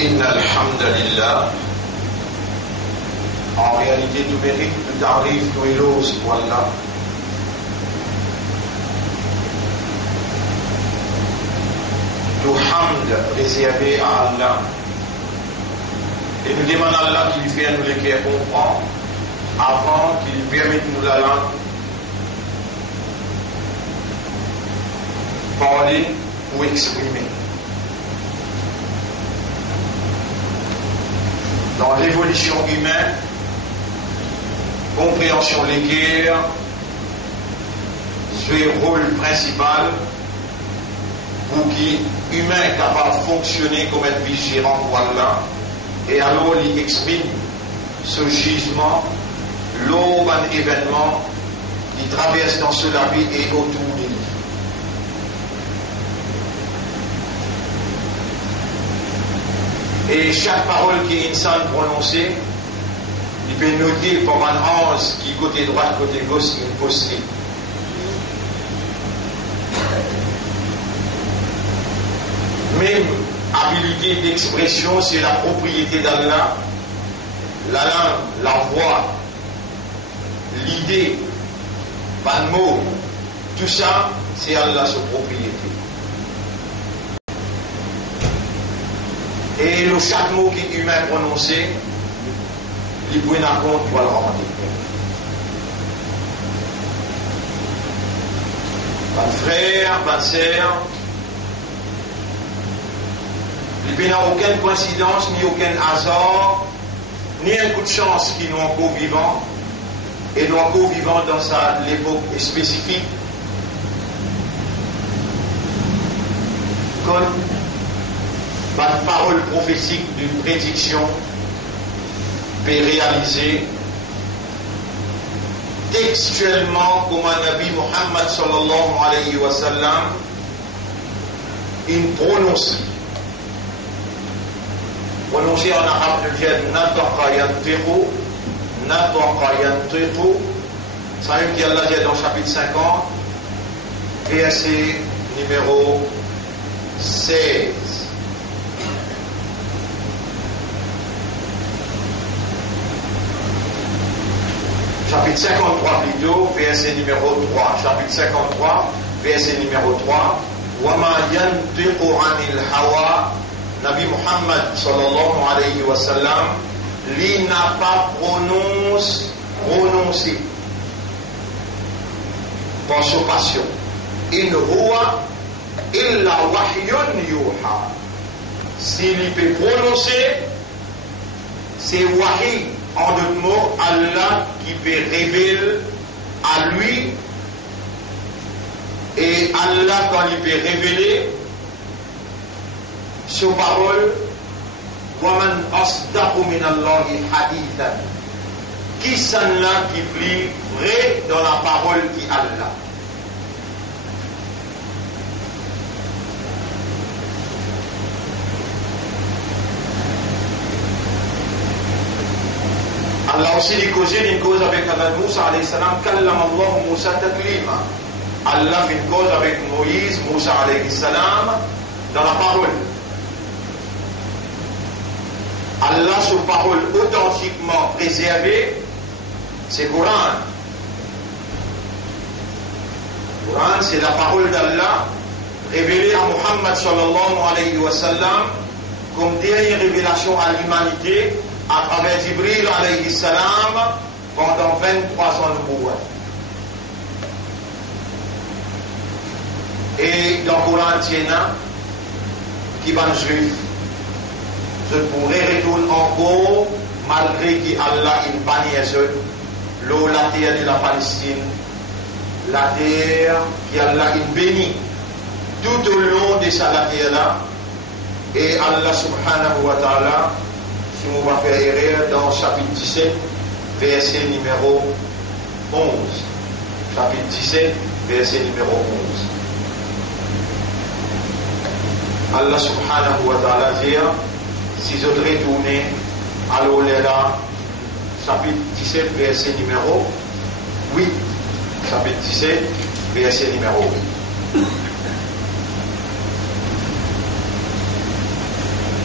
Inna alhamdulillah. En réalité, tout mérite, tout arrive, tout élose pour Allah. Tout hamd réservé à Allah. Et nous demandons à Allah qu'il fasse nous les cœurs comprendre avant qu'il permette nous la langue parler ou exprimer. Dans l'évolution humaine, compréhension des guerres, c'est le rôle principal pour qui humain capable de fonctionner comme un vigilant pour Allah, et alors il exprime ce gisement, l'aube un événement qui traverse dans ce vie et autour de lui. Et chaque parole qui est insan prononcée, il peut noter par un ange qui côté droit, côté gauche, une postée. Même habilité d'expression, c'est la propriété d'Allah. La langue, la voix, l'idée, pas de mots, tout ça, c'est Allah sa propriété. Et le chaque mot qui est humain prononcé, il peut en compte pour le rendre. Pas de frère, pas de sœur. Il n'y a aucune coïncidence, ni aucun hasard, ni un coup de chance qui nous encore vivants, et nous encore vivants dans l'époque spécifique. Comme pas de parole prophétique d'une prédiction peut réaliser textuellement comme un Nabi Muhammad sallallahu alayhi wa sallam il prononce. Prononcé en arabe de dire Nataqa yantiqu, Nataqa yantiqu. C'est un qui Allah dit dans le chapitre 50, verset numéro 16. Chapitre 53 plutôt, verset numéro 3. Chapitre 53, verset numéro 3. Wama yantiqu anil hawa. Nabi Muhammad sallallahu alayhi wa sallam, lui n'a pas prononcé par sa passion. In huwa illa wahyun yuha. S'il peut prononcer, c'est wahy, en d'autres mots, Allah qui peut révéler à lui, et Allah quand il peut révéler sur parole, waman asdaqu min Allahi hadithan. Qui sont là qui plie vrai dans la parole qui Allah. Allah aussi dit causer une cause avec Allah Moussa alayhi salam, kallama Allah Moussa taklima. Allah fait une cause avec Moïse, Moussa alayhi salam, dans la parole. Allah, sous parole authentiquement préservée, c'est le Coran. Le Coran, c'est la parole d'Allah révélée à Muhammad sallallahu alayhi wa sallam comme dernière révélation à l'humanité à travers Jibril alayhi salam pendant 23 ans de pouvoir. Et dans le Coran, il y a qui va juif. Je pourrais retourner encore, malgré qu'Allah il bannit l'eau, la terre de la Palestine, la terre qu'Allah il bénit tout au long de sa terre là, et Allah subhanahu wa ta'ala, si on va faire erreur dans chapitre 17, verset numéro 11. Chapitre 17, verset numéro 11. Allah subhanahu wa ta'ala dit, si je retourne à l'Oléla, chapitre 17, verset numéro 8. Chapitre 17, verset numéro 8.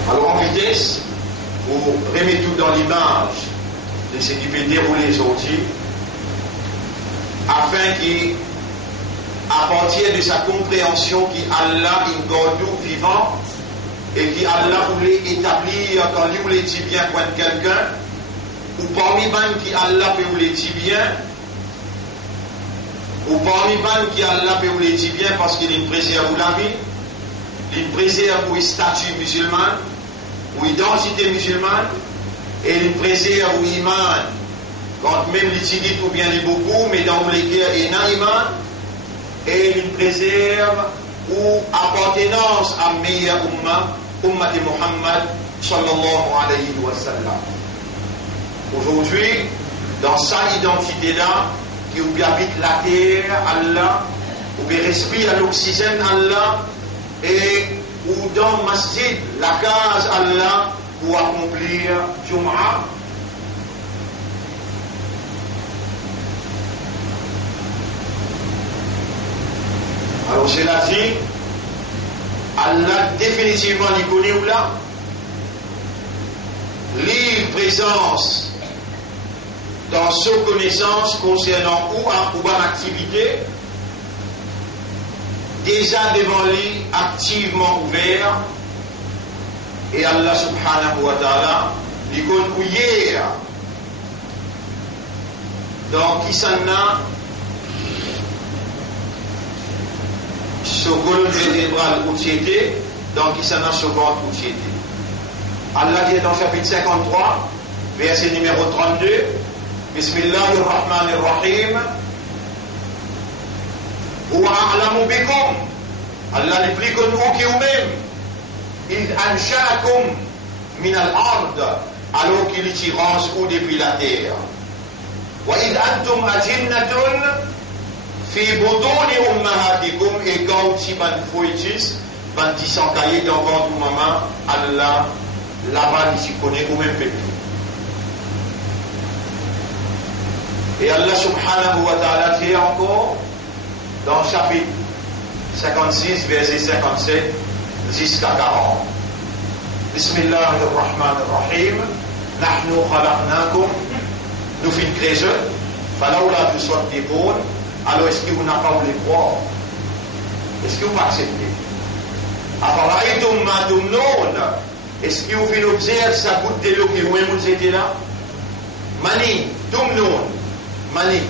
Alors en vitesse, vous remettez tout dans l'image de ce qui peut dérouler aujourd'hui, afin qu'à partir de sa compréhension qu'Allah est God vivant et qu'Allah voulait établir quand il voulait dire bien contre quelqu'un, ou parmi man qui Allah peut vous le dire bien, ou parmi man qui Allah peut vous le dire bien parce qu'il préserve la vie, il préserve le statut musulman, ou identité musulmane, et il préserve l'iman, quand même l'utilité ou bien les beaucoup, mais dans les guerres il y a un iman, et il préserve ou appartenance à meilleure umma de Muhammad sallallahu alayhi wa sallam. Aujourd'hui, dans sa identité-là, qui habite la terre, Allah, ou qui respire l'oxygène, Allah, et ou dans masjid, la case, Allah, pour accomplir Jum'ah. Alors cela dit, Allah définitivement il connaît où là, présence dans sa connaissance concernant ou une activité déjà devant lui activement ouvert, et Allah subhanahu wa ta'ala lui connaît hier dans qui s'en a ce colonne vertébrale où tu étais, dans qui s'en a ce ventre où tu étais. Allah dit dans chapitre 53 verset numéro 32, Bismillahirrahmanirrahim, Wa a'lamu bikum, Allah n'est plus que nous qui vous-même, il ansha'akum min al-ard, alors qu'il tirance ou depuis la terre. Wa id antum ajinnatun fi butuni ummahatikum, et quand tu ban fouitis, ban tisankaye dans votre maman, Allah là-bas il s'y connaît au même peuple. Et Allah subhanahu wa ta'ala dit encore dans le chapitre 56 verset 57 jusqu'à 40, Bismillahirrahmanirrahim, Nahnu khalaqnakum, nous fin créé, falawla tusaddiqun, alors est-ce que vous n'avez pas voulu croire? Est-ce que vous acceptez? Afara'aytum ma tumnun, est-ce que vous faites observer sa goutte de l'eau qui vous était là? Mani, tumnun, mani.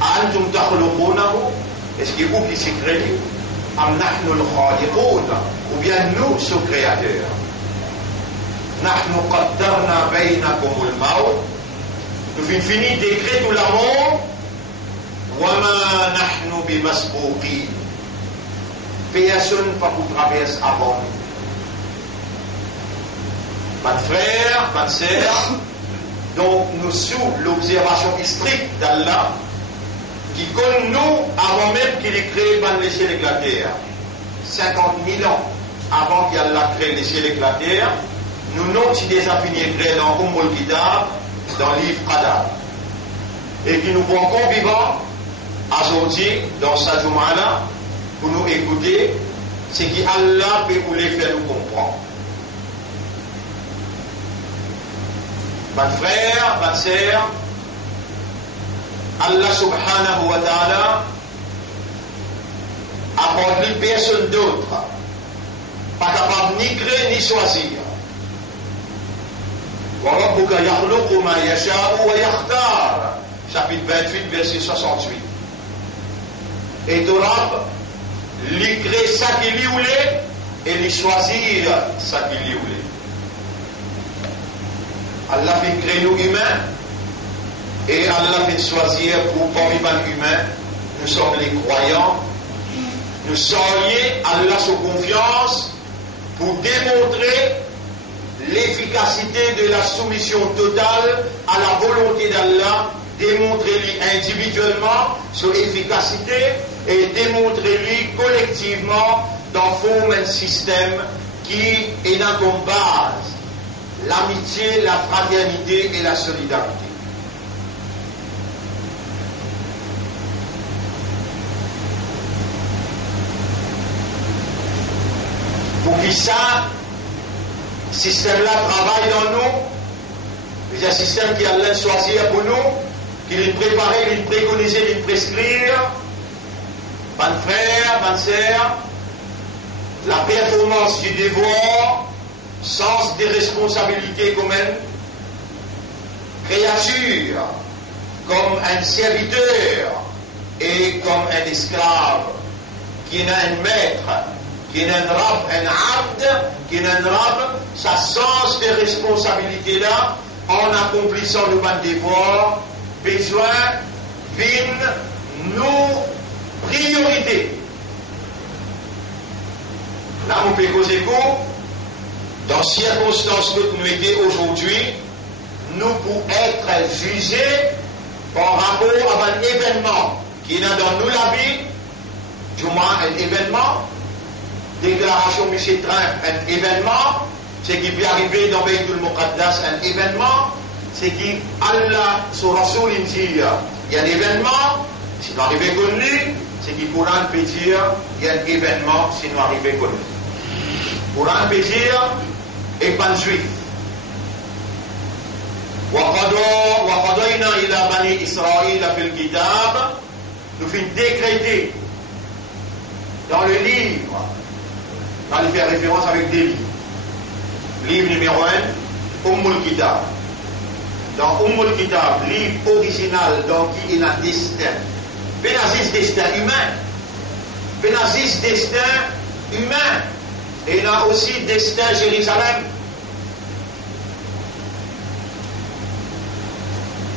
Antum takhluqunahu, est-ce que vous qui s'y créez? Am nahnu al-khaliqun, ou bien nous, ce créateur. Nahnu qaddarna baynakum al-maut, nous finissons d'écrire tout l'amour. Wama nahnu bimasbouqin, personne pas pour traverser avant nous. Pas de frère, pas de sœur, donc nous sous l'observation stricte d'Allah, qui connaît nous avant même qu'il ait créé les ciels et la terre. 50 000 ans avant qu'Allah crée les ciels et la terre, nous n'avons des affinés créés dans Ummul Kitab, dans le livre Qadar, et qui nous font encore vivants aujourd'hui dans sa Jum'ah pour nous écouter, c'est qu'Allah peut vous les faire nous comprendre. Mes frères, mes sœurs, Allah subhanahu wa ta'ala a appelé personne d'autre, pas capable ni créer ni choisir. Wa rabbuka yakhluqu ma yasha'u wa yakhtar, chapitre 28 verset 68. Et Torah lui crée ça qu'il lui voulait et lui choisir ça qu'il lui voulait. Allah fait créer nous humains et Allah fait choisir pour parmi les humains. Nous sommes les croyants, nous sommes liés à Allah sous confiance pour démontrer l'efficacité de la soumission totale à la volonté d'Allah, démontrer-lui individuellement son efficacité et démontrer-lui collectivement dans un système qui est dans comme base l'amitié, la fraternité et la solidarité. Pour qui ça, système-là travaille dans nous. C'est un système qui a l'air choisir pour nous, qui est préparé, qui est préconisé, qui est prescrire. Bonne frère, bonne sœur, la performance du devoir, sens des responsabilités communes, créature comme un serviteur et comme un esclave, qui n'a un maître, qui n'a un rab, un abd, qui n'a un rab, sa sens des responsabilités-là, en accomplissant le bon devoir, besoin d'une nos priorités. Là, on peut causer quoi? Dans les circonstances que nous étions aujourd'hui, nous pouvons être jugés par rapport à un événement qui est dans nous la vie, du moins un événement, déclaration M. Trump, un événement, ce qui peut arriver dans Beitul Muqaddas, un événement, ce qui Allah sur Rasoul dit, il y a un événement, si nous arrivons connu, ce qui Coran peut dire, il y a un événement, si nous arrivons connu. Coran peut dire, et pas juif. وقضينا إلى بني إسرائيل في الكتاب, nous finissons décréter dans le livre, on va faire référence avec des livres. Livre numéro 1, Kitab. Dans Kitab, livre original, dans qui il y a un destin. Pénazis, destin humain. Pénazis, destin humain. Et il y a aussi destin Jérusalem.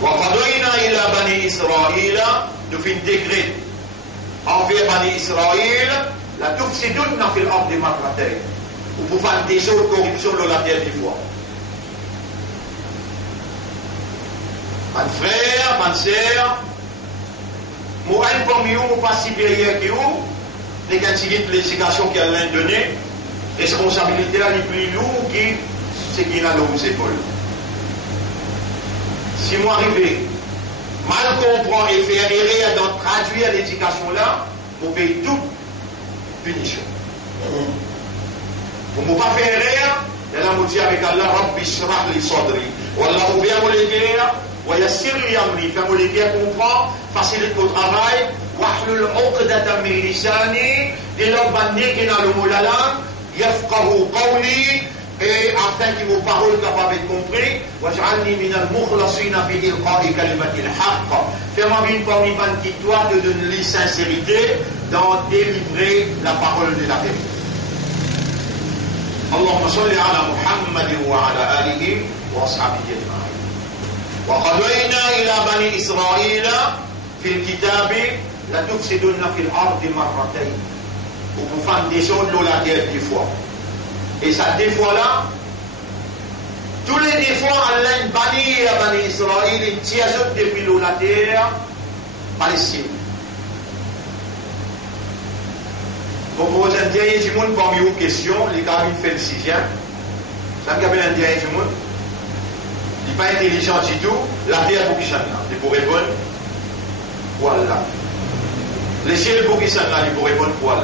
وقضينا إلى بني إسرائيل, nous finissons décret envers Bani Israël, la tufsidunna fil ardi marratayn. Vous pouvez faire des choses de corruption dans la terre des fois. Mon frère, ma sœur, moi, un parmi vous, pas supérieur que vous, les quantités de l'éducation qu'elle a donnée, responsabilité la plus lourde qui c'est qui a dans vos épaules. Si moi arrive, mal comprendre et faire erreur dans traduire l'éducation là, vous payez toute punition. Vous ne pouvez pas faire erreur, et là vous dites avec Allah, Rabbi shrah li sadri, Wallah ouvert mon l'équerre, wa yassir li amri, faire mon l'équerre comprendre, facilite votre travail, wahlul uqdatan min lisani, et l'orbané qui n'a le mot la langue, yafqahu qawli, et afin que vos paroles capables d'être comprises, waj'alni min al-mukhlasina fi ilqa'i kalimati al-haqq. Fais-moi une parmi qui doit te donner la sincérité dans délivrer la parole de la vérité. Allahumma salli ala Muhammadin wa ala alihi wa ashabihi ajma'in. Wa qadayna ila bani Israël fi al-kitab la tufsiduna fi al-ardi marratayn. Vous pouvez faire des choses dans la terre des fois. Et ça, des fois-là, tous les défauts, Allah bannit à Bani Israël, il tire depuis la terre Palestine. Pour poser un dernier du monde parmi vos questions, les gars, il fait le sixième. Ça me rappelle un dernier du monde. Il n'est pas intelligent du tout. La terre pour qui ça là, il pour répondre. Voilà. Les ciels pour qui ça là, il pour répondre. Voilà.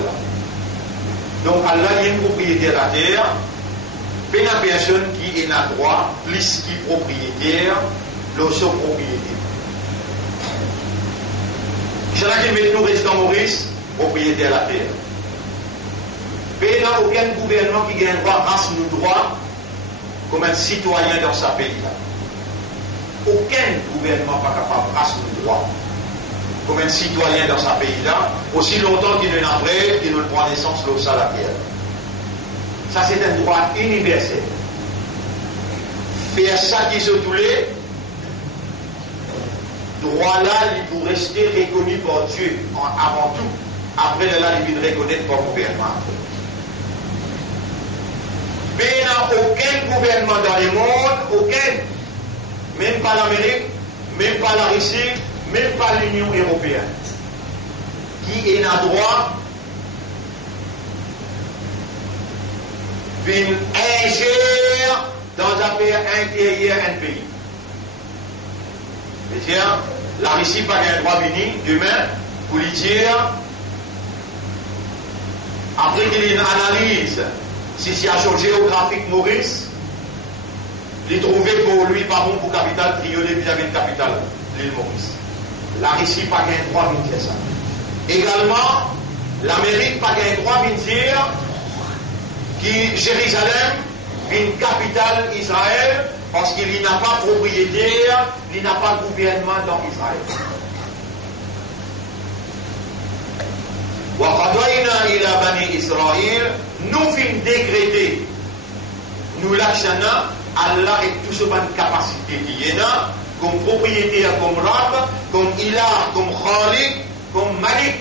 Donc Allah est une propriétaire de la terre, mais la personne qui est a droit, plus qui est propriétaire, le son propriétaire. C'est là qu'il met nous résident Maurice, propriétaire de la terre. Mais il n'y a aucun gouvernement qui a un droit, grâce nos droits, comme un citoyen dans sa pays-là. Aucun gouvernement n'est pas capable, grâce nos droits, comme un citoyen dans sa pays-là, aussi longtemps qu'il ne n'a pas, qu'il ne prend naissance le salarié. Ça, c'est un droit universel. Faire ça qui se toulait, droit-là, il pour rester reconnu par Dieu avant tout. Après, là, il peut reconnaître par le gouvernement. Mais il n'y a aucun gouvernement dans le monde, aucun, même pas l'Amérique, même pas la Russie, même pas l'Union européenne, qui est en droit d'ingérer dans l'affaire intérieure d'un pays. C'est-à-dire, la Russie n'a pas un droit venu demain pour lui dire, après qu'il y ait une analyse situation géographique Maurice, il trouvait pour lui pas bon pour capitale trioler vis-à-vis de capitale, l'île Maurice. La Russie pas gain droit de dire ça. Également, l'Amérique pas gain droit de dire que Jérusalem est une capitale Israël parce qu'il n'a pas propriétaire, il n'a pas gouvernement dans Israël. وَقَضَيْنَا إِلَى بَنِي إِسْرَائِيل, nous fin décréter, nous l'actionnons, Allah est tout ce bonne capacité qui est là, comme propriétaire, comme Rab, comme Ilah, comme Khalik, comme Malik.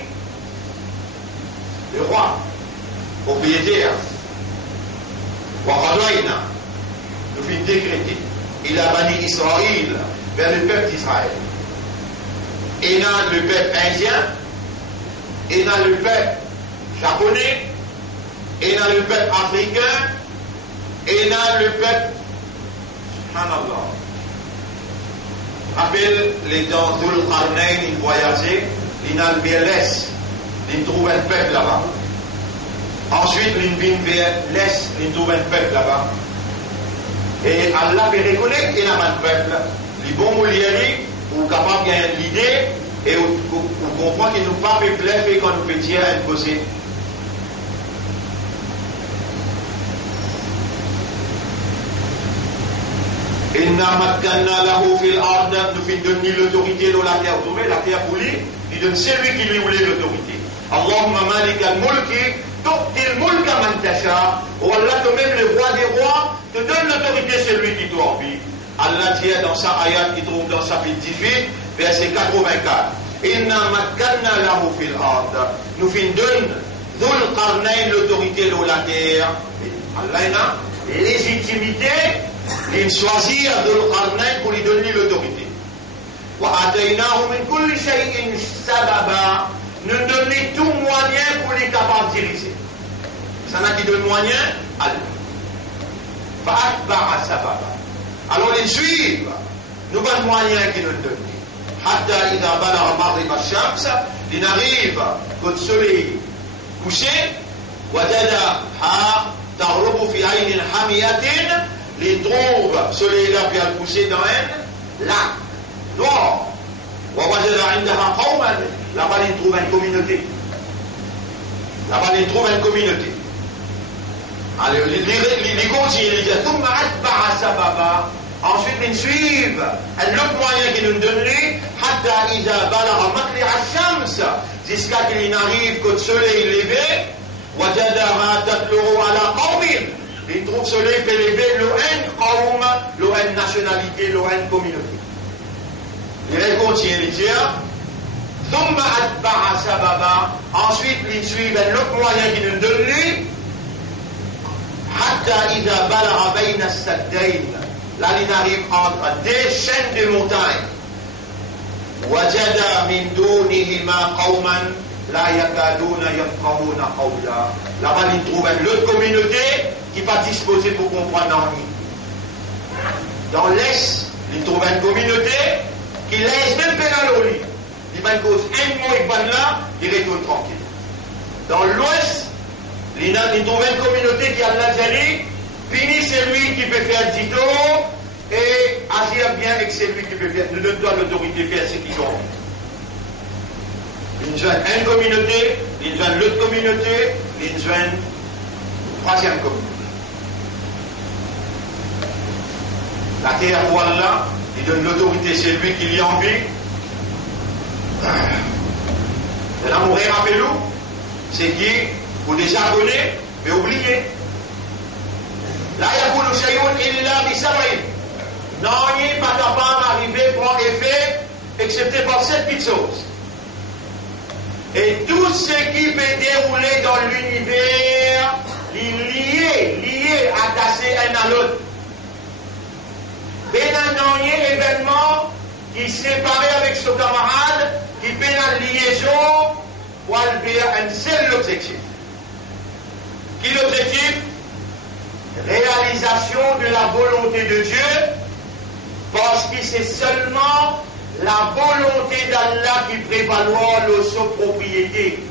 Le roi, propriétaire. وَقَضَيْنَا, nous fin décréter, إِلَى بَنِي إِسْرَائِيل, vers le peuple d'Israël. Et dans le peuple indien, et dans le peuple japonais, et dans le peuple africain, et dans le peuple, subhanallah. Rappelle les temps Dhul Qarnayn, il voyageait, il dans le BLS, il trouve un peuple là-bas. Ensuite, il vient vers l'Est, il trouve un peuple là-bas. Et Allah veut reconnaître qu'il y a un peuple. Les bons mouliers, ou capables de gagner l'idée, et on comprend qu'il ne nous pas peuplé fait qu'on nous peut dire imposer. Inna makkanna lahu fil ard, nous fin donner l'autorité dans la terre. Vous trouvez la terre pour lui, il donne celui qui lui voulait l'autorité. Allahumma malik al-mulki, tu'til mulka man tasha. Oh Allah, toi-même le roi des rois, te donne l'autorité celui qui t'a envie. Allah dit dans sa ayat qui trouve dans chapitre 18, verset 84. Inna makkanna lahu fil ard. Nous fin donne Dhul Qarnayn l'autorité dans la terre. Allah a légitimité de choisir Dhul Qarnayn pour lui donner l'autorité. Wa ataynahu min kulli shay'in sababa. Nous donnons tout moyen pour les capables de diriger. Ça n'a qui donne moyen Allah. Fa'atba'a sababa. Alors ils suivent. Nous avons moyen qui nous donnent. حتى إذا بلغ مغرب الشمس لنغيب quand le soleil couché وجدها تغرب في عين حامية les trouve soleil là puis elle couché dans un lac noir ووجد عندها قوما là-bas il trouve une communauté là-bas il trouve une communauté alors il continue il dit ثم أتبع سببا. Ensuite, ils suivent l'autre moyen qu'ils nous donnent, حتى إذا بلغ مطلع الشمس, jusqu'à qu'il arrive que le soleil est levé, وجدها تطلع على قوم. Ils trouvent le soleil peut lever l'ON قوم, l'ON nationalité, l'ON communauté. Il continue de dire, ثم أتبع سببا. Ensuite, ils suivent l'autre moyen qu'ils nous donnent, حتى إذا بلغ بين السدين. Là, il arrive entre deux chaînes de montagnes. وَجَدَ مِن دُونِهِمَا قَوْمًا لَا يَكَادُونَ يَفْقَهُونَ قَوْلًا. Là-bas, il trouve une autre communauté qui n'est pas disposée pour comprendre ni. Dans l'Est, il trouve une communauté qui laisse même pénal au lit. Il va cause un mot et pas là, il retourne tranquille. Dans l'Ouest, il trouve une communauté qui a l'Algérie. Fini celui qui peut faire dito et agir bien avec celui qui peut faire. Nous donnons l'autorité de faire ce qu'ils ont. Ils joignent une communauté, ils joignent l'autre communauté, ils joignent une troisième communauté. La terre pour Allah, il donne l'autorité, c'est lui qui lui a envie. Et l'amour, rappelez-vous, c'est qui, vous déjà connaissez, mais oubliez. لا يكون شيء إلا بسبب. Non, il n'est pas capable d'arriver, prendre effet, excepté par cette petite chose. Et tout ce qui peut dérouler dans l'univers, lié, attaché un à l'autre. Ben un événement qui séparé avec son camarade, qui fait une liaison, pour aller vers un seul objectif. Qui est l'objectif? Réalisation de la volonté de Dieu, parce que c'est seulement la volonté d'Allah qui prévaloir le sa propriété.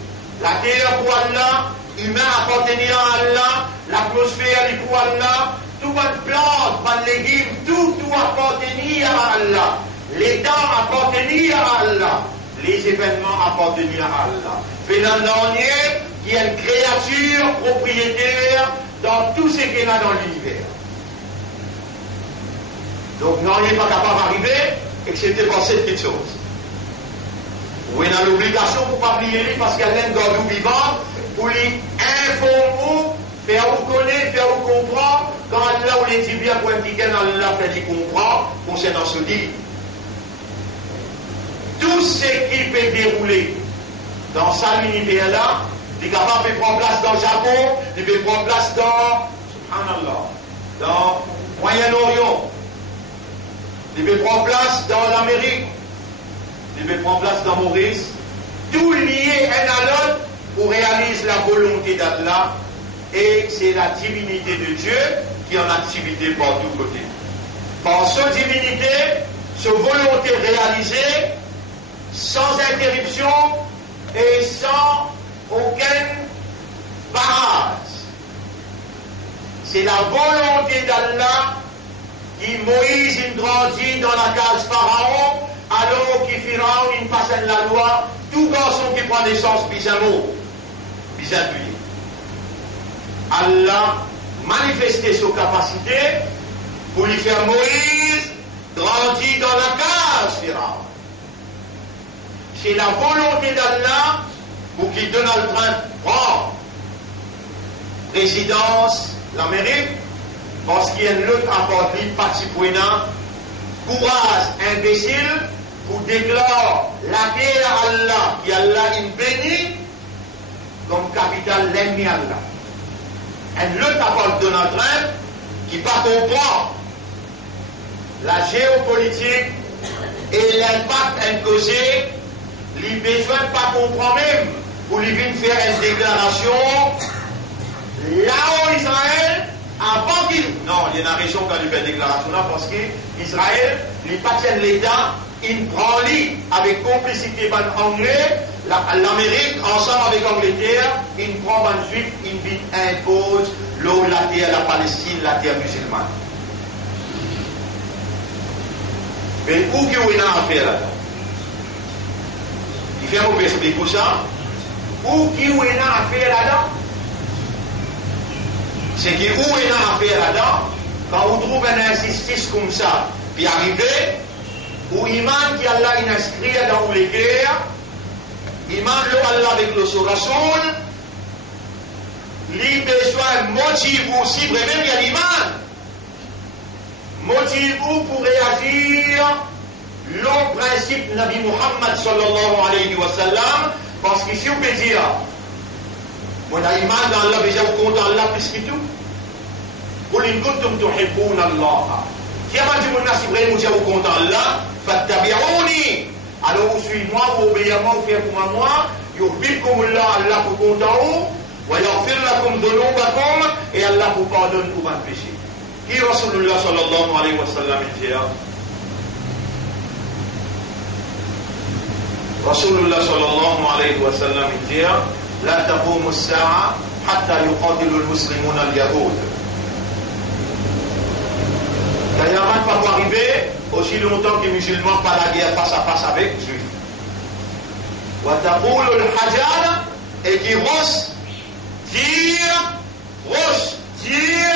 La terre pour Allah, humain appartenir à Allah, l'atmosphère du pour Allah, tout bonne plante, bonne légumes, tout appartenir à Allah. Les dents appartenir à Allah. Les événements appartenir à Allah. Fait dernier qui est une créature propriétaire dans tout ce qu'il y a dans l'univers. Donc, non, il n'est pas capable d'arriver, excepté par cette petite chose. Ou il a l'obligation pour ne pas oublier lui parce qu'il y a un gardou vivant pour lui informer, faire vous connaître, faire vous comprendre. Quand Allah ou les dit bien pour indiquer Allah fait lui comprendre concernant ce livre. Tout ce qui peut dérouler dans sa univers-là, il est capable de prendre place dans le Japon, il peut prendre place dans, subhanallah, dans le Moyen-Orient, il peut prendre place dans l'Amérique, il peut prendre place dans Maurice, tout lié un à l'autre pour réaliser la volonté d'Allah, et c'est la divinité de Dieu qui est en activité par tous côtés. Par sa divinité, sa volonté réalisée, sans interruption et sans aucune barrage. C'est la volonté d'Allah qui Moïse grandit dans la case Pharaon, alors qu'il Pharaon il passe la loi, tout garçon qui prend naissance bizarrement, bizarrement. Allah manifestait sa capacité pour lui faire Moïse grandir dans la case Pharaon. C'est la volonté d'Allah pour qu'il Donald Trump prend présidence l'Amérique parce qu'il y a un autre apporté parti prenant courage imbécile pour déclarer la terre à Allah qui Allah il bénit comme capitale l'ennemi Allah. Un autre apporte Donald Trump qui pas comprend la géopolitique et l'impact imposé. Il besoin de pas comprendre même pour lui venir faire une déclaration là où Israël avant qu'il. Non, il y a une raison quand il fait une déclaration là parce qu'Israël, il pas tient l'État, il prend lui avec complicité par l'Anglais, l'Amérique ensemble avec l'Angleterre, il prend un juif, il impose l'eau, la terre, la Palestine, la terre musulmane. Mais où qu'il y a une affaire là? Il fait un expliquer pour ça. Où qui ou est à faire là-dedans? C'est qui où est à faire là-dedans? Quand on trouve une injustice comme ça, puis arriver, où imam qui Allah inscrit dans les guerres, imam le Allah avec le Rasoul, il besoin motive aussi, même il y a l'imam. Motive pour réagir. Le principe Nabi Muhammad sallallahu alayhi wa sallam, parce qu'ici on peut dire, mon iman dans Allah, déjà vous comptez Allah plus que tout. Qul in kuntum tuhibbuna Allah. Si avant de mon Ibrahim vous dire vous comptez Allah, fattabi'uni. Alors vous suivez moi, vous obéissez à moi, vous faites comme moi, yuhibbukum Allah pour compter en haut, wa yaghfir lakum dhunubakum, et Allah vous pardonne pour votre péché. Qui Rasulullah sallallahu alayhi wa sallam dit? Rasulullah sallallahu alayhi wa sallam dit La taqumu as-sa'a hatta yuqatilu al-muslimuna al-yahud. D'ailleurs, il ne va pas arriver aussi longtemps que les musulmans pas la guerre face à face avec les juifs. Wa taqulu al-hajar et qui rose dire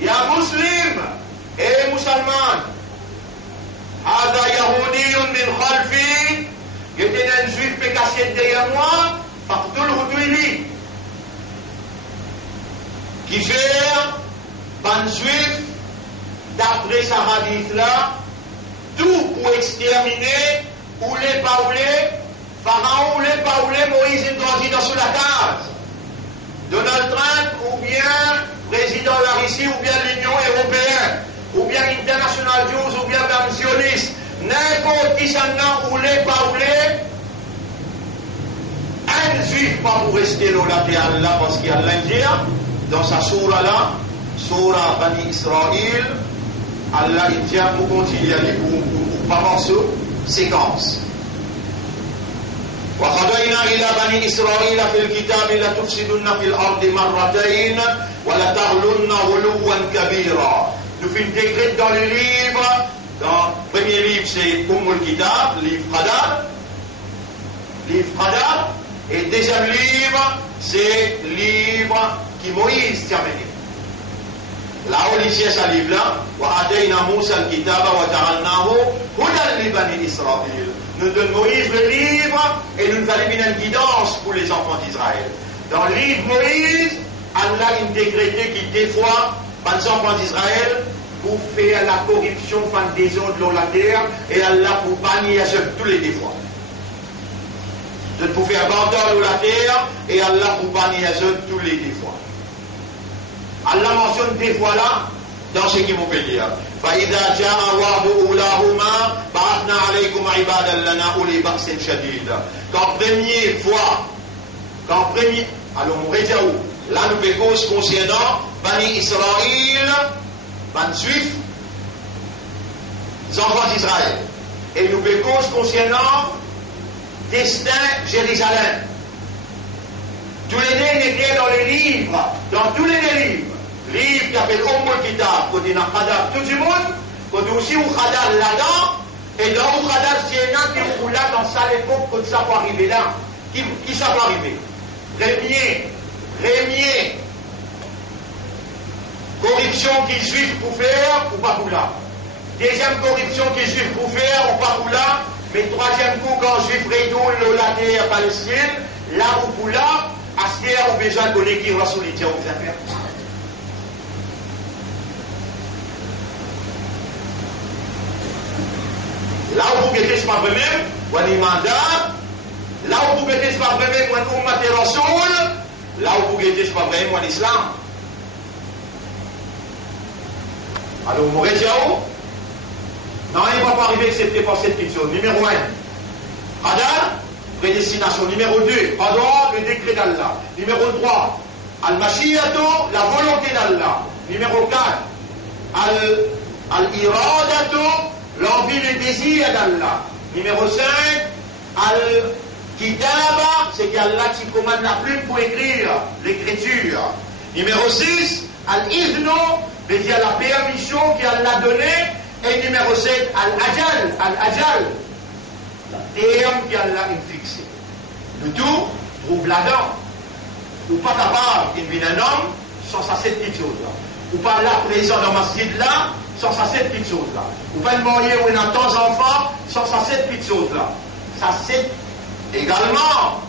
ya muslim et musulman hada yahudiyun min khalfi. Il y a un juif qui est caché derrière moi, qui fait un juif, d'après sa hadith là, tout pour exterminer, ou les pas ou les, Pharaon ou les pas ou les, Moïse est grandi dans sous la case. Donald Trump, ou bien président de la Russie, ou bien l'Union européenne, ou bien International Jews, ou bien sioniste. N'importe qui s'en a ou les pas ou les, un juif pas pour rester là Allah parce qu'il y a l'Indien dans sa sourate là, sourate Bani Israël, Allah il tient pour continuer pour pas voir ce séquence. وقضينا إلى بني إسرائيل في الكتاب لتفسدن في الأرض مرتين ولتغلن غلوا كبيرا. Nous finissons décret dans les livres. Dans le premier livre, c'est Kitab, livre Qadar. Et le deuxième livre, c'est livre qui Moïse tient mené. Là-haut, ici, ce livre-là, وَآتَيْنَا مُوسَى الْكِتَابَ وَجَعَلْنَاهُ هُدًى لِبَنِي إِسْرَائِيل. Nous donnons Moïse le livre et nous allons donner une guidance pour les enfants d'Israël. Dans le livre Moïse, Allah a décrété qu'il des fois, les enfants d'Israël, pour faire la corruption, faire des désordre dans la terre, et Allah pour bannir tous les défauts. De pour faire abandon dans la terre, et Allah pour bannir tous les défauts. Allah mentionne des fois là, dans ce qu'il peut dire. فإذا جاء وعد أولاهما بعثنا عليكم عبادا لنا أولي بأس شديد. Quand premier, alors on va dire où? Là nous faisons cause concernant Bani Israël, Bani Juifs, les enfants d'Israël. Et nous faisons cause concernant destin Jérusalem. Tous les deux écrits dans les livres, dans tous les livres. Livre qui appelle Kitab, côté dans Khadar, tout le monde, côté aussi où Khadar là-dedans, et dans où Khadar, c'est un qui est là dans ça l'époque, quand ça peut arriver là. Qui ça peut arriver? Premier, corruption qui juif pour faire ou pas pour là. Deuxième corruption qui juif pour faire ou pas pour là. Mais troisième coup, quand juif rédoule la terre palestinienne, là ou pour là, à ce qu'il y a besoin de connaître qui va solitaire aux affaires. Là où vous mettez ce pas vous-même, ou un mandat, là où vous mettez ce pas vous-même, ou un ummat et rasoul, là où vous mettez ce pas vous-même, ou un islam. Alors, vous m'aurez dit où? Non, il ne va pas arriver excepté par cette petite chose. Numéro 1, Qadar, prédestination. Numéro 2, pardon, le décret d'Allah. Numéro 3, Al-Mashiyato, la volonté d'Allah. Numéro 4, Al-Iradato, l'envie, le désir d'Allah. Numéro 5, Al-Kitaba, c'est qu'Allah qui commande la plume pour écrire l'écriture. Numéro 6, Al-Izno, c'est-à-dire la permission qu'Allah donnée. Et numéro 7, Al-Ajal, le terme qu'Allah a fixé. Le tout trouve là-dedans. Ou pas capable d'être un homme sans cette petite chose-là. Ou pas là, présent dans ma masjid là, sans cette petite chose-là. Ou pas le marié ou un temps enfant sans cette petite chose-là. Ça c'est également,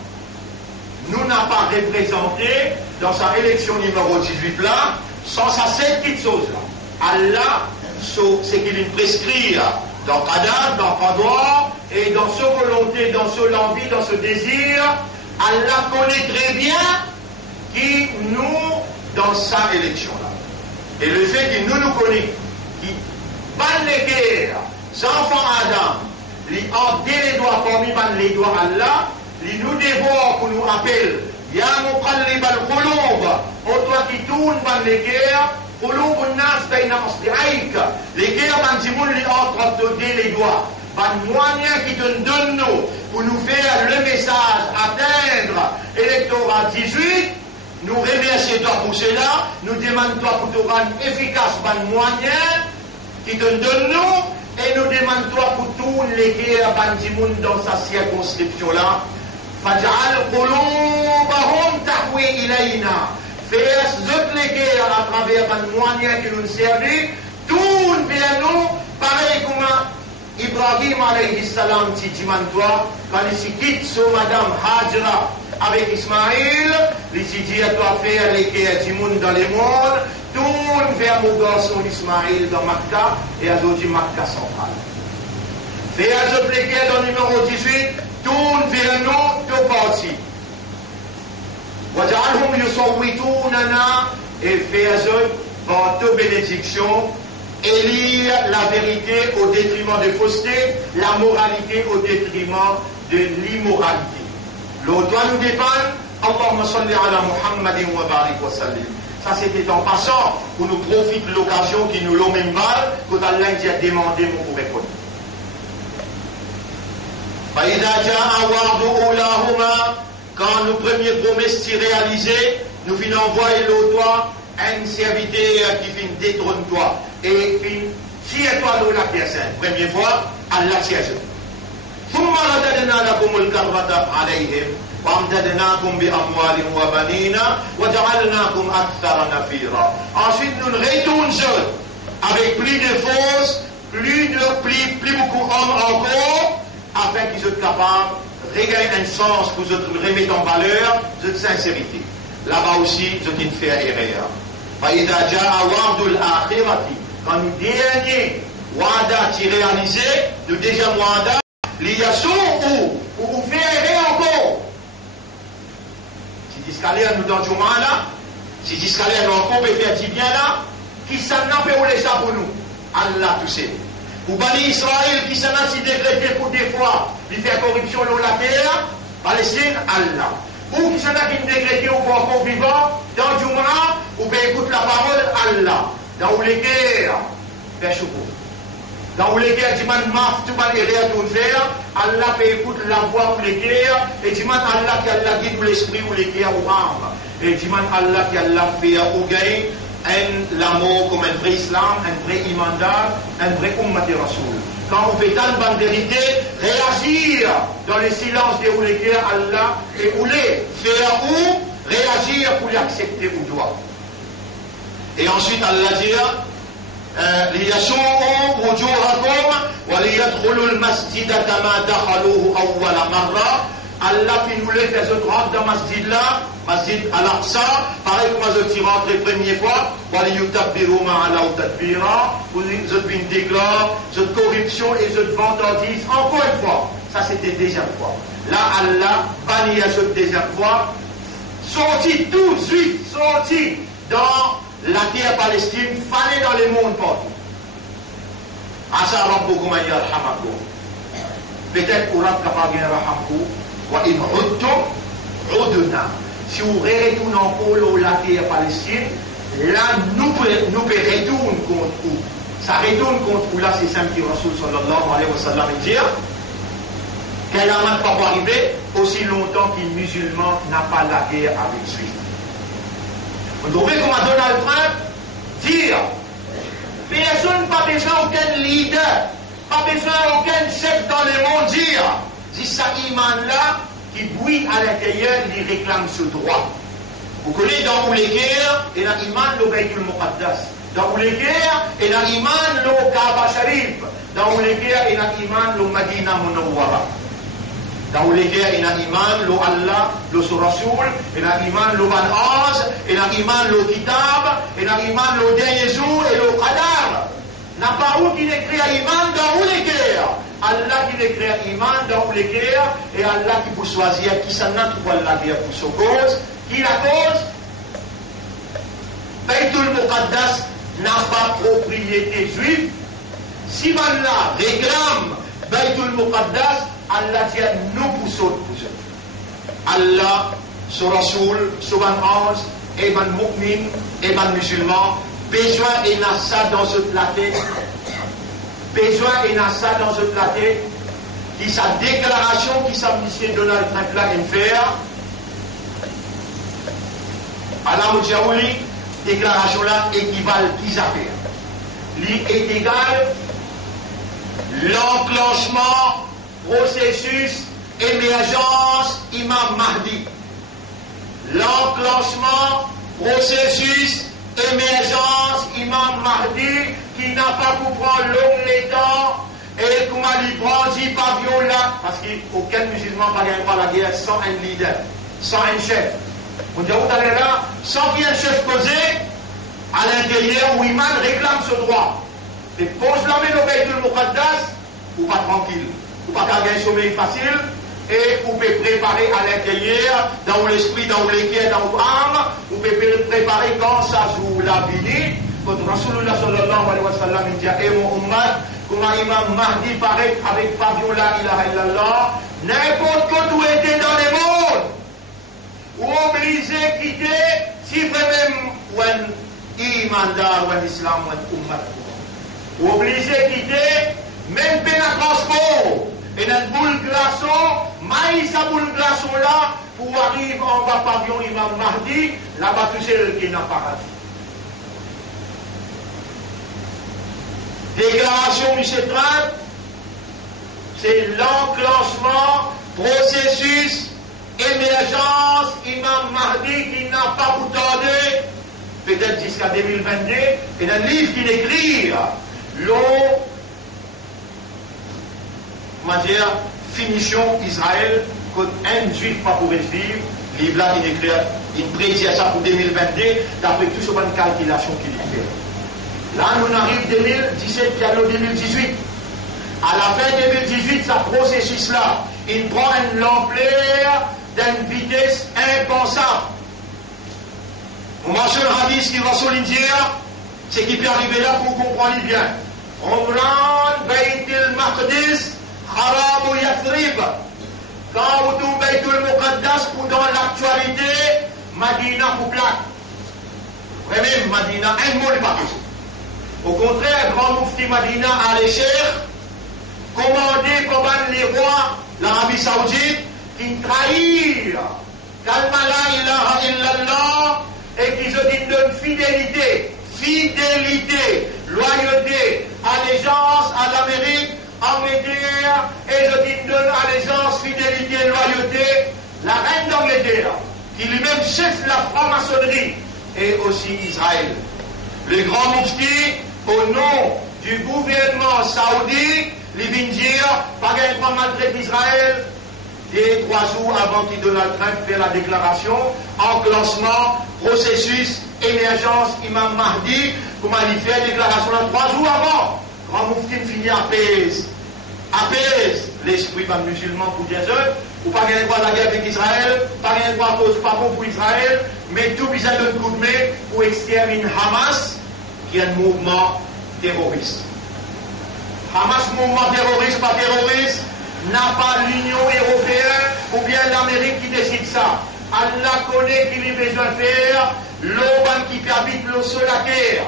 nous n'a pas représenté dans sa élection numéro 18 là, sans cette petite chose-là. Allah, c'est qu'il prescrit dans Qadar, dans Qadar, et dans sa volonté, dans son envie, dans ce désir, Allah connaît très bien qui nous, dans sa élection-là. Et le fait qu'il nous connaît, qui ban les guerres, les enfants Adam, les en les doigts parmi les doigts Allah, les nous dévore pour nous appeler, Ya muqallib al-qulub, ô toi qui tourne ban les guerres, قلوب الناس بين أصبعيك les guerres ban Jimoun les entre les doigts ban moyen qui te donne nous pour nous faire le message atteindre électorat 18 nous remercions toi pour cela nous demandons toi pour te rendre efficace ban moyen qui te donne nous et nous demandons toi pour tous les guerres ban Jimoun dans sa circonscription là فَجْعَلْ قُلُوبَهُمْ تَحْوِي إِلَيْنَا faire toutes les guerres à travers un moyen qui nous servait, tourne vers nous, pareil comme Ibrahim alayhi salam, si tu toi, quand il quitte son madame Hajra avec Ismaïl, il dit à toi faire les guerres du monde dans les mondes, tourne vers mon garçon Ismaïl dans Makkah et à d'autres Makkah centrale. Faire toutes les guerres dans le numéro 18, tourne vers nous, deux parties. وَجَعَلْهُمْ يُصَوِّتُونَنَا et faire par toute bénédiction, élire la vérité au détriment de fausseté, la moralité au détriment de l'immoralité. L'autre doit nous dépendre, Allahumma salli ala Muhammadin wa barik wa sallim. Ça c'était en passant, pour nous profiter de l'occasion qui nous l'ont même mal, quand Allah a demandé mon pour répondre. Quand nos premières promesses s'y réalisées, nous finissons envoyer l'autre un serviteur qui finit détrône-toi. Et finit, si toi l'eau la pierre sainte, première fois, Allah siège. ثم رددنا لكم الكرة عليهم وامددناكم بأموال وبنين وجعلناكم أكثر نفيرا. Ensuite nous retournons avec plus de force, plus beaucoup d'hommes encore, afin qu'ils soient capables de regagner un sens que vous remettez en valeur de sincérité. Là-bas aussi, vous êtes fait erreur. فإذا جاء وعد الآخرة, quand nous dernier wada qui réalisé, le deuxième wada, ou vous ferez encore. Si discalé nous dans Juma là, si discalé nous encore peut faire du bien là, qui s'en a fait rouler ça pour nous? Allah tout sait. Ou Bani Israël qui s'en a si décrété pour des fois, il fait corruption dans la terre, Palestine, Allah. Ou qui s'en a qui décrété ou pour encore vivant, dans Juma, ou bien écoute la parole Allah. Dans les guerres, fait choukou. Dans les guerres, tu m'as tout mal erreur tout faire, Allah peut écouter la voix pour les guerres, et tu m'as Allah qui Allah guide pour l'esprit ou les guerres ou âme. Et tu m'as Allah qui Allah fait ou gagne l'amour comme un vrai islam, un vrai imandar, un vrai ummat de Rasoul. Quand on fait tant de vérité, réagir dans le silence de ou les guerres, Allah, et ou les faire ou réagir pour les accepter ou doit. Et ensuite Allah dit, ليسوءوا وجوهكم وليدخلوا المسجد كما دخلوه أول مرة. Allah qui nous les fait rentrer dans le masjid là, masjid al-Aqsa, pareil comme je suis rentré la première fois, وَلِيُتَبِّرُوا مَا عَلَوْ تَدْبِيرًا, vous êtes déclare, cette corruption et cette vandalisme, encore une fois, ça c'était deuxième fois. Là Allah banni à cette deuxième fois, sorti tout de suite, sorti dans la terre Palestine, fallait dans le monde partout. Asa rabbukum an yarhamakum. Peut-être qu'on a capable de rahamkou. Wa in udtum udna. Si vous retournez encore la terre Palestine, là nous retourner contre vous. Ça retourne contre vous. Là c'est simple que Rasoul sallallahu alayhi wa sallam dit qu'elle n'a pas arrivé aussi longtemps qu'un musulman n'a pas la guerre avec lui. On devrait, comme Donald Trump, dire personne n'a pas besoin aucun leader, pas besoin aucun chef dans le monde dire ça iman-là qui bruit à l'intérieur, il réclame ce droit. Vous connaissez dans où les guerres, il y a iman le Baytul Muqaddas. Dans où les guerres, il y a iman le Kaaba Sharif. Dans où les guerres, il y a iman le Madina Munawwara. Dans les guerres, il y a iman, le Allah, le Rasoul, il y a iman, le Ban-Az, il y a iman, le Kitab, il y a iman, le dernier jour et le Qadar. N'a pas où qui écrit iman dans les guerres. Allah qui écrit iman dans les guerres et Allah qui peut choisir qui s'en a trouvé la guerre pour sa cause. Qui la cause? Baytul Muqaddas n'a pas propriété juive. Si Allah réclame Baytul Muqaddas, Allah dit nous poussons. Allah, son Rasoul, son ange, et ban mu'min, et ban musulman, besoin et n'a ça dans ce platé, besoin et n'a ça dans ce platé, qui sa déclaration qui s'amnistie Donald Trump là une faire. Allah Moudjaouli, déclaration là équivalent qu'ils affaires. Li est égal l'enclenchement processus émergence Imam Mahdi. L'enclenchement processus émergence Imam Mahdi qui n'a pas pu prendre long temps et comme il prend 10 pavillons là parce qu'aucun musulman ne gagne pas la guerre sans un leader, sans un chef. On dit où allez là, sans qu'il y ait un chef posé à l'intérieur où Imam réclame ce droit. Et pose la main au Baytul Muqaddas ou pas tranquille. Vous ne pouvez pas gagner un sommeil facile et vous pouvez préparer à l'intérieur, dans l'esprit, dans le cœur, dans l'âme, vous pouvez préparer quand ça joue la vie. Quand Rasulullah sallallahu alayhi wa sallam dit et mon ummat, comme Imam Mahdi paraît avec Fabio la ilaha illallah, n'importe où était dans le monde, ou obligé de quitter, si vraiment un imandar, ou un islam, ou un ummat, ou obligé de quitter, même peine à transport. Et et une boule glaçon, maïs sa boule glaçon là, pour arriver en bas pavillon Imam Mahdi, là-bas tout c'est qui n'a pas paradis. Déclaration Michel Trump, c'est l'enclenchement, processus, émergence, Imam Mahdi qui n'a pas pour tarder, peut-être jusqu'à 2022, et un livre qu'il écrit, finition Israël, qu'un juif pas pouvait vivre, livre là il écrit, il prédit ça pour 2022, d'après tout ce bonne calculation qu'il fait. Là, nous arrivons 2017, piano 2018. À la fin 2018, ce processus-là, il prend une ampleur d'une vitesse impensable. On mentionne le hadith qui va sur l'India, c'est qui peut arriver là pour comprendre bien. Omran Baytil Maqdis, Haram Yathrib. Quand vous tombez Baytul Muqaddas, pour dans l'actualité, Madina pour plaque. Vraiment, Madina, un mot n'est pas possible. Au contraire, grand Mufti Madina al-Sheikh, commandé comme les rois l'Arabie Saoudite, qui trahirent Kalma la ilaha illallah et qui se donnent fidélité, loyauté, allégeance à l'Amérique, en Angleterre, et je donnent allégeance, fidélité, loyauté, la reine d'Angleterre, qui lui-même chef la franc-maçonnerie, et aussi Israël. Le grand Mufti, au nom du gouvernement saoudien, il vient dire, par exemple, malgré d'Israël, et 3 jours avant que Donald Trump fait la déclaration, enclenchement, processus, émergence, Imam Mahdi, comment il fait la déclaration là 3 jours avant. Grand Mufti finit apaise l'esprit pas musulman pour dire ça, ou pas gagner droit de la guerre avec Israël, pas gagner droit cause pas bon pour Israël, mais tout besoin de coup de main pour exterminer Hamas, qui est un mouvement terroriste. Hamas, mouvement terroriste, pas terroriste, n'a pas l'Union européenne ou bien l'Amérique qui décide ça. Allah connaît qu'il a besoin de faire l'Oban qui habite le sol la terre.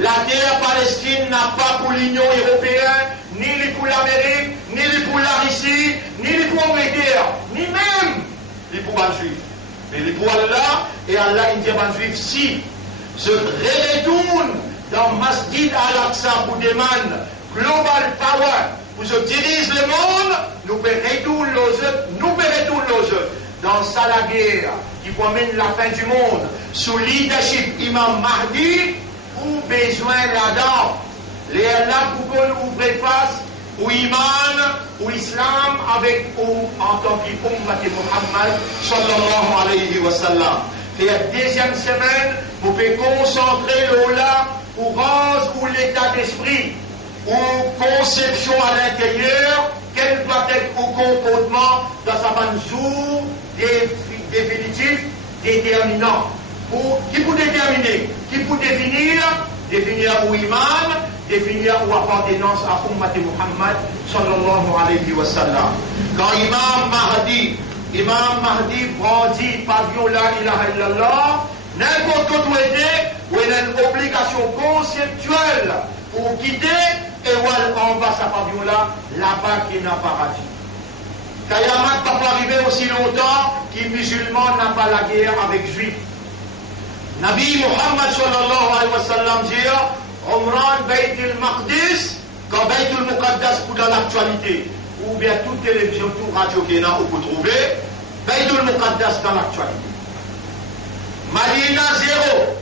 La terre Palestine n'a pas pour l'Union européenne, ni pour l'Amérique, ni pour la Russie, ni pour l'Angleterre, ni même pour les Juifs. Mais pour Allah, et Allah il dit aux Juifs, si se retourne dans Masjid al-Aqsa pour demander global power, pour se diriger le monde, nous pouvons retourner les autres. Dans ça la guerre qui promène la fin du monde, sous leadership Imam Mahdi, ou besoin là-dedans. Les là pour qu'on ouvre face au iman, au islam, avec ou en tant qu'ummat Muhammad sallallahu alayhi wa sallam. Et la deuxième semaine, vous pouvez concentrer là ou rose ou l'état d'esprit, ou conception à l'intérieur, quel doit être au comportement dans sa jour définitif, déterminant. Qui peut déterminer, qui peut définir ou iman, définir ou appartenance à Ummat Muhammad sallallahu alayhi wa sallam. Quand Imam Mahdi brandit pavillon la ilaha illallah, n'importe quoi où il y a une obligation conceptuelle pour quitter et où on va sa pavillon là-bas qui n'a pas paradis. Kayamat ne peut pas arriver aussi longtemps qu'un musulman n'a pas la guerre avec juif. Nabi Muhammad sallallahu alayhi wa sallam dit Omran Baytul Maqdis, quand Baytul Muqaddas pour dans l'actualité, ou bien toute télévision, toute radio qui est là, on peut trouver Baytul Muqaddas dans l'actualité. Madina zéro.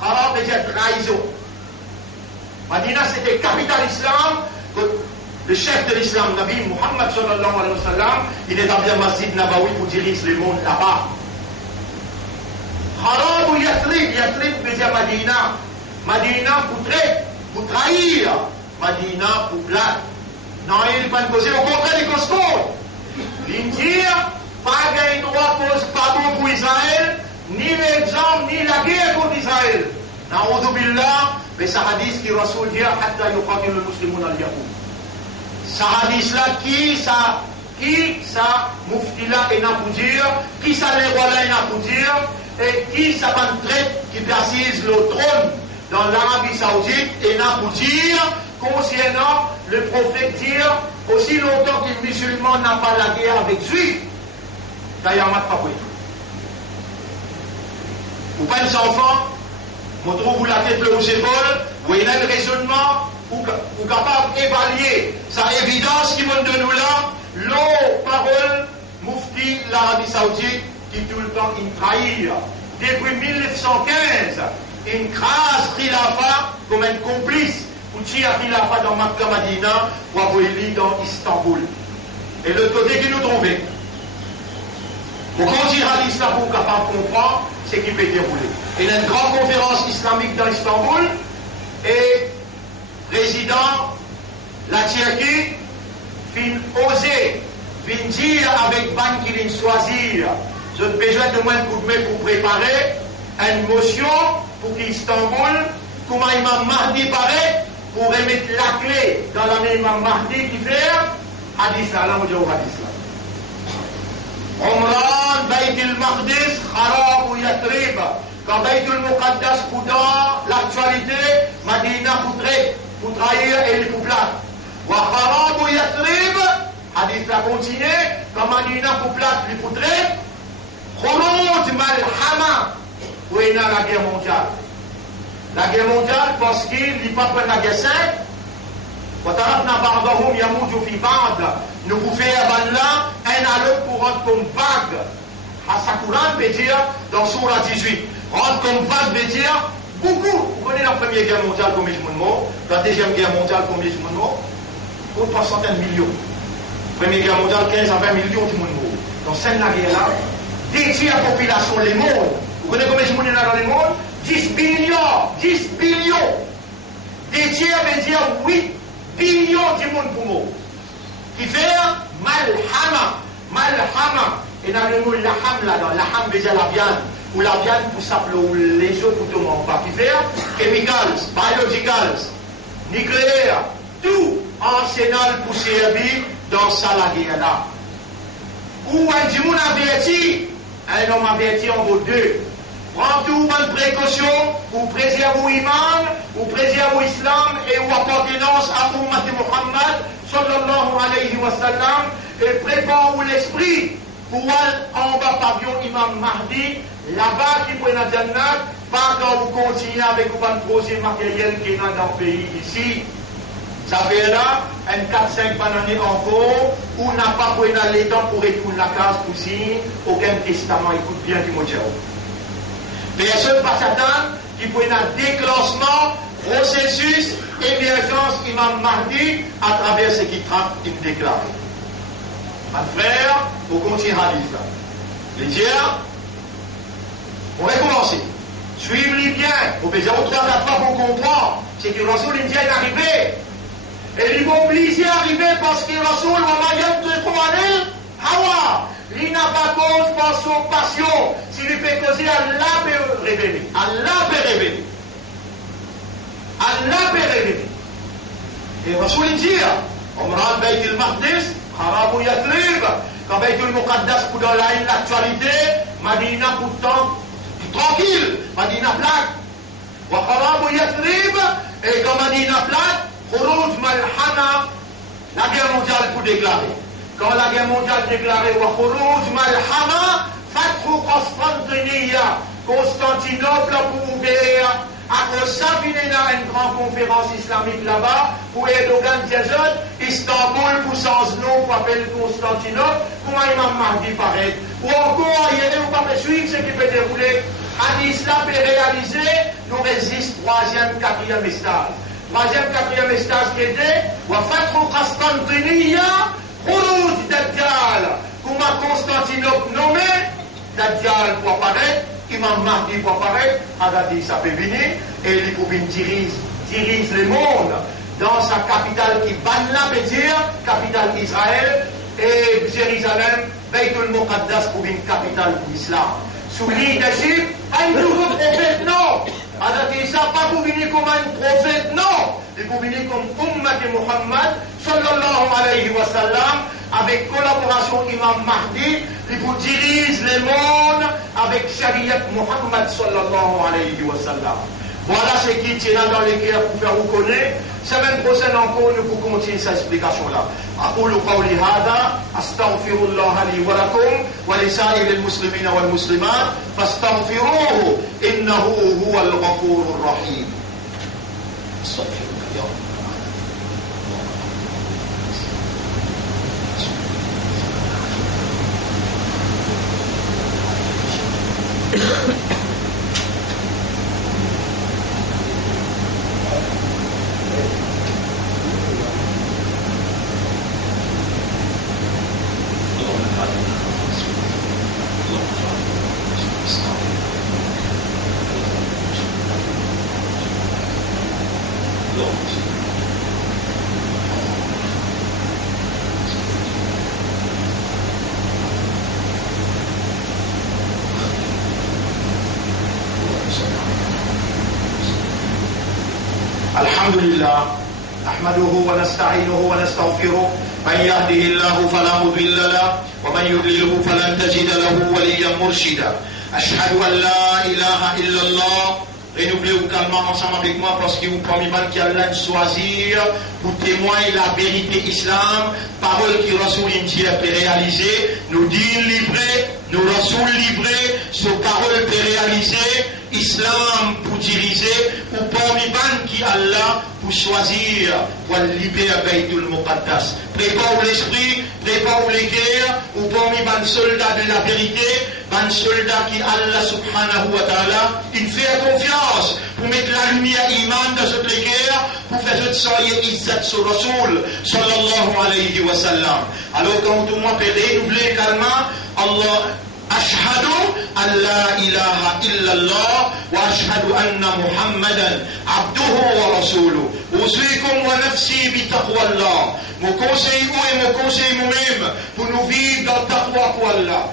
Haram veut dire trahison. Madina c'était capital islam. Le chef de l'islam, Nabi Muhammad sallallahu alayhi wa sallam, il établit un masjid Nabawi pour diriger le monde là-bas. Haram ou Yathrib veut dire Madina. Madina pour trahir. Madina pour plaque. Non, il n'est pas posé, au contraire, il cause contre. L'Indien, pas gain droit cause pas bon pour Israël, ni l'exemple, ni la guerre contre Israël. Na'udhu billah, mais ce hadith qui Rasoul dit, hatta yuqatil al-muslimun al-yahoud. Ce hadith-là, qui ça, Mufti là, et n'a pour dire, qui ça, les rois là, et n'a pour dire, et qui ça va traite qui précise le trône dans l'Arabie Saoudite, et n'a pour dire, concernant le prophète dire, aussi longtemps qu'un musulman n'a pas la guerre avec juif, d'ailleurs, on n'a pas pris. Ou pas des enfants, on trouve la tête aux épaules, où il y a un raisonnement, ou capable d'évaluer sa évidence qui montre de nous là, l'eau, parole, Moufti, l'Arabie Saoudite, qui tout le temps il trahit. Depuis 1915, il crase Khilafa comme un complice pour tirer Khilafa dans Makkah Madina ou à dans Istanbul. Et le côté qui nous trouvait. Pour qu'on dise à l'islam pour capable de comprendre ce qui peut dérouler. Il y a une grande conférence islamique dans Istanbul et président la Turquie fin oser fin dire avec Ban qui vient choisir j'ai besoin de moins de coups de main pour préparer une motion pour qu'Istanbul comme Imam Mahdi paraît pour remettre la clé dans la main Imam Mahdi qui fait hadith là là je hadith là Omran Bayt al-Maqdis Kharab ou Yatrib quand Bayt al-Muqaddas dans l'actualité Madina pour trahir et pour plat wa Kharab ou Yatrib hadith la continue quand Madina pour plat et pour trahir Khouloud Malhama où est la guerre mondiale. La guerre mondiale parce qu'il n'est pas pour la guerre sainte. Nous pouvons faire là un à l'autre pour rendre comme vague. Hasakuran veut dire dans Surah 18. Rendre comme vague veut dire beaucoup. Vous connaissez la première guerre mondiale combien de morts? La deuxième guerre mondiale combien de morts? Pour 300 millions. Première guerre mondiale 15 à 20 millions de morts. Dans cette guerre-là, détruire la population, les mondes. Vous connaissez combien de monde il y a dans le monde? 10 billions. 10 billions. Détruire veut dire 8 billions de monde pour moi. Qui fait malhama. Malhama. Et dans le mot laham là-dedans. Laham veut dire la viande. Ou la viande pour s'appeler les autres pour tout le monde. Qui fait chemicals, biologicals, nucléaire. Tout arsenal pour servir dans ça la guerre là. Ou un djimoun averti, un homme averti en vaut deux. Prends tout bonne précaution, ou préserver l'imam, ou préserver l'islam, et ou appartenance à Ummat Muhammad, sallallahu alayhi wa sallam, et prépare l'esprit, pour en bas pavillon imam Mahdi, là-bas qui prend la Jannat, pas quand vous continuez avec un projet matériel qui est dans le pays ici. Ça fait là, un 4-5 années encore, où on n'a pas pris les dents pour retourner la case pour signer, aucun testament, écoute bien du mot. Personne pas Satan qui prend un déclenchement, processus, émergence, imam Mahdi, à travers ce qui trente, il déclare. Mon frère, on continue à dire ça. Les tiers, on va commencer. Suivez-les bien, vous pouvez dire 3-4 fois pour comprendre. C'est que le Rasoul indien est arrivé. Et ils vont obliger à arriver parce que le Rasoul va m'ailleurs de trouver Hawa. Il n'a pas cause par son passion. S'il lui fait causer, Allah peut révéler. Allah peut révéler. Allah peut révéler. Et le Rasoul dit, Omran Bayt al-Maqdis, Kharab ou Yatrib. Quand Bayt al-Muqaddas pour dans l'actualité, Madina pourtant tranquille. Madina plate. Wa Kharab ou Yatrib. Et quand Madina plate, Khouloud Malhama, la guerre mondiale pour déclarer. Quand la guerre mondiale déclarée, Khouloud Malhama, Fatrou Constantinople pour ouvrir. Après ça, il y a une grande conférence islamique là-bas, pour Erdogan Djazot, Istanbul, pour sans nom, pour appeler Constantinople, pour Imam Mahdi paraît. Ou encore, il y a des pas suivre ce qui peut dérouler. En islam est réalisé, nous résiste 3e, 4e stage. 3e, 4e stage qui était, Fatrou Constantinople, Khouloud Dajjal, comment Constantinople nommé, Dajjal pour apparaître, Imam Mahdi pour apparaître, Hadadi ça peut venir, et les Pouvines dirige le monde dans sa capitale qui banne la peut dire, capitale Israël, et Jérusalem, Baytul Muqaddas pour une capitale de l'islam. Sous leadership, un nouveau prophète, non. Hadadi ça pas pour venir comme un prophète, non. Il pour venir comme Ummat Muhammad, sallallahu alayhi wa sallam, avec collaboration Imam Mahdi, il vous dirige le monde avec Shariat Muhammad sallallahu alayhi wa sallam. Voilà ce qui tient dans les guerres pour faire reconnaître Semaine prochaine encore, nous pouvons continuer cette explication-là. أقول قولي هذا أستغفر الله لي ولكم ولسائر المسلمين والمسلمات فاستغفروه إنه هو الغفور الرحيم. استغفرك يا رب. الحمد لله نحمده ونستعينه ونستغفره من يهده الله فلا مضل له ومن يضلله فلن تجد له وليا مرشدا أشهد أن لا إله إلا الله. Renouvelez-vous calmement ensemble avec moi parce que vous promis qui Allah choisir pour témoigner la vérité islam, parole qui Rasoul India peut réaliser, nous dit livré, nous Rasoul livré, ce parole peut réaliser, islam pour diriger, ou parmi qui Allah pour choisir, pour libérer Baytul Muqaddas. Prépare l'esprit, prépare les guerres, ou parmi soldats de la vérité, un soldat qui Allah subhanahu wa ta'ala, il fait confiance pour mettre la lumière iman dans cette guerre, pour faire cette soirée izzat sur Rasoul sallallahu alayhi wa sallam. Alors quand tout le monde peut renouveler calmement, Allah ashhadu an la ilaha illallah wa ashhadu anna muhammadan abduhu wa rasuluhu. Usikum wa nafsi bi taqwallah. Mon conseil et mon conseil moi-même pour nous vivre dans le taqwa pour Allah.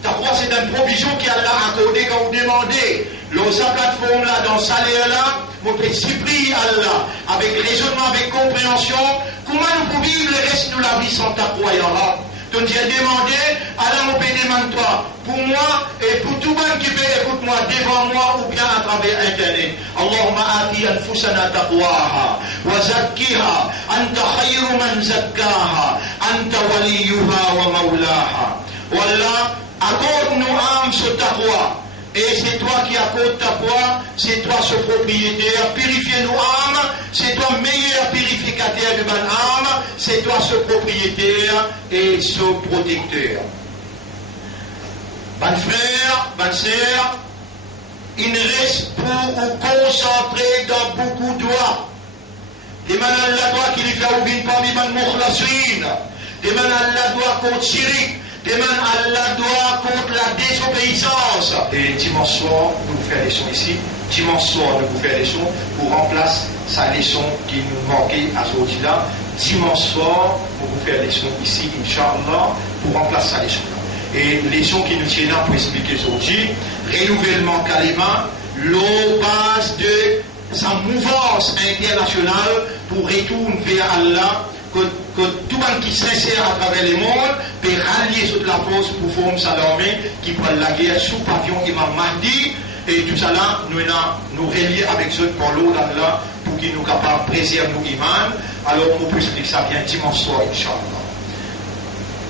Taqwa, c'est une provision qu'Allah a accordée quand vous demandez. Dans sa plateforme là, dans sa salaire-là, vous pouvez supplier Allah avec raisonnement, avec compréhension. Comment nous pouvons vivre le reste de la vie sans taqwa, ya Rab? Donc j'ai demandé, Allah me peut demander toi, pour moi et pour tout le monde qui peut écouter moi devant moi ou bien à travers Internet. Allahumma ati anfusana taqwaha wa zakkiha anta khayru man zakkaha anta waliyuha wa maulaha. Wallah, accorde-nous âme ce taqwa. Et c'est toi qui accordes taqwa, c'est toi ce propriétaire. Purifie-nous âme, c'est toi meilleur purificateur de bonne âme, c'est toi ce propriétaire et ce protecteur. Bonne frère, bonne sœur, il reste pour vous concentrer dans beaucoup de doigts. Demande à Allah qu'il fait ouvrir parmi les mukhlasin. Demande à Allah contre Syrie. Demande à Allah contre la désobéissance. Et dimanche soir, nous vous faire des leçons ici. Dimanche soir, nous vous faire des leçons pour remplacer sa leçon qui nous manquait à ce moment-là. Dimanche soir, nous vous faire des leçons ici, Inch'Allah, pour remplacer sa leçon. Et les leçons qui nous tiennent là pour expliquer aujourd'hui, renouvellement kalima, l'eau base de sa mouvance internationale pour retourner vers Allah. Que tout le monde qui s'insère à travers le monde peut rallier toute la force pour former sa armée qui prend la guerre sous pavillon Imam Mahdi. Et tout ça là, nous relier avec ceux pour l'eau là pour qu'ils nous capables de préserver nos imams. Alors on peut expliquer ça bien dimanche soir, Inch'Allah.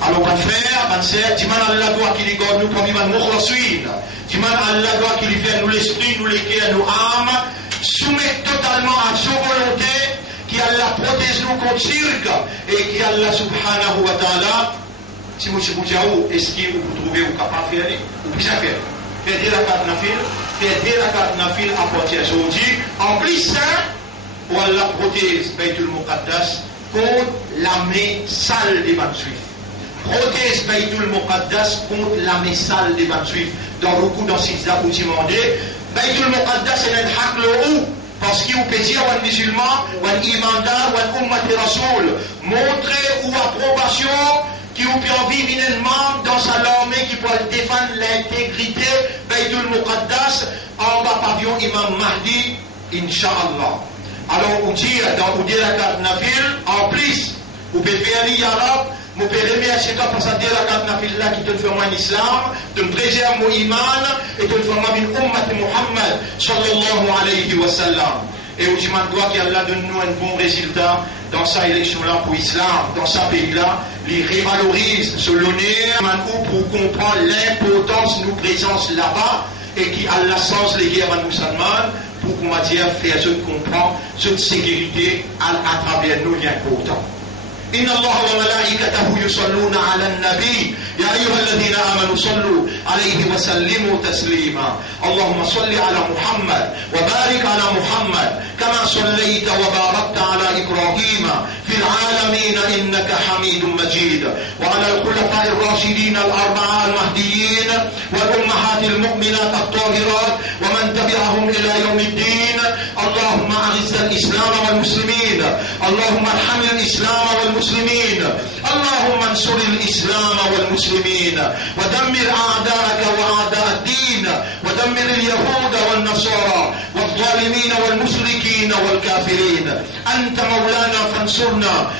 Alors mon frère, ma sœur, dis-moi Allah doit qu'il garde nous comme Imam Mukhlasin. Dis-moi Allah doit qu'il fait nous l'esprit, nous les cœurs, nous âmes, soumettre totalement à sa volonté. Qui Allah protège nous contre shirk et qui Allah subhanahu wa ta'ala, si vous est-ce que vous trouvez ou capable de faire, ou bien faire. Faire des rakat nafil à partir d'aujourd'hui. En plus, ça, où Allah protège Baytul Muqaddas contre la main sale des juifs. Protège Baytul Muqaddas contre la main sale des juifs. Dans beaucoup dans ces cas, vous demandez, Baytul Muqaddas est un haq le ou. Parce qu'il peut dire aux musulmans, aux imandars, aux ummat de Rasoul, montrer ou approbation qui vous peut vivre un membre dans sa armée qui peut défendre l'intégrité Baytul Muqaddas en bas pavillon Imam Mahdi, Inch'Allah. Alors, on dit dans la nafil, en plus, vous pouvez faire l'Arab, vous pouvez remercier toi pour cette nafil là qui te fait moins l'islam, te préserve mon iman et te fait moins une ummat Muhammad sallallahu alayhi wa sallam. Et où je m'en dois qu'Allah donne nous un bon résultat dans sa élection-là pour l'islam, dans sa pays-là, il révalorise ce l'honneur pour comprendre l'importance de nos présences là-bas et qui a la sens les guerres à musulmans pour qu'on va dire faire ce qu'on comprend, cette sécurité à travers nous l'important. إن الله وملائكته يصلون على النبي يا أيها الذين آمنوا صلوا عليه وسلموا تسليما اللهم صل على محمد وبارك على محمد كما صليت وباركت على إبراهيم في العالمين إنك حميد مجيد وعلى الخلفاء الراشدين الأربعة المهديين والأمهات المؤمنات الطاهرات ومن تبعهم إلى يوم الدين اللهم أعز الإسلام والمسلمين اللهم ارحم الإسلام والمسلمين اللهم انصر الإسلام والمسلمين ودمر أعداءك وأعداء الدين ودمر اليهود والنصارى والظالمين والمشركين والكافرين أنت مولانا فانصرنا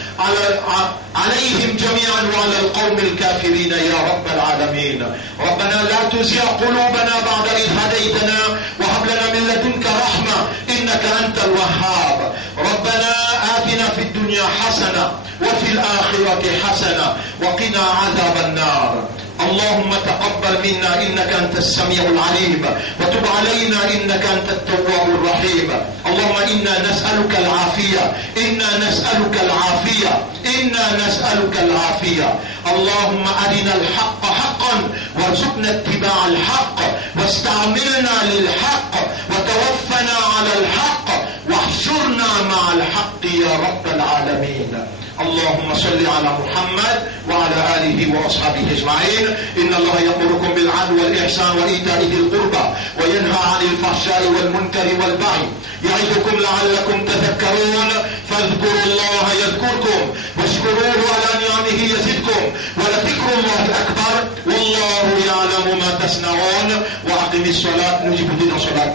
عليهم جميعا وعلى القوم الكافرين يا رب العالمين ربنا لا تزغ قلوبنا بعد إذ هديتنا وهب لنا من لدنك رحمة إنك أنت الوهاب ربنا آتنا في الدنيا حسنة وفي الآخرة حسنة وقنا عذاب النار اللهم تقبل منا إنك أنت السميع العليم وتب علينا إنك أنت التواب الرحيم اللهم إنا نسألك العافية إنا نسألك العافية إنا نسألك العافية اللهم أرنا الحق حقا وارزقنا اتباع الحق واستعملنا للحق وتوفنا على الحق واحشرنا مع الحق يا رب العالمين اللهم صل على محمد وعلى آله وأصحابه أجمعين إن الله يأمركم بالعدل والإحسان وإيتاء ذي القربى وينهى عن الفحشاء والمنكر والبغي يعظكم لعلكم تذكرون فاذكروا الله يذكركم واشكروه على نعمه يزدكم ولذكر الله أكبر والله يعلم ما تصنعون وأقم الصلاة نجيب دين صلاة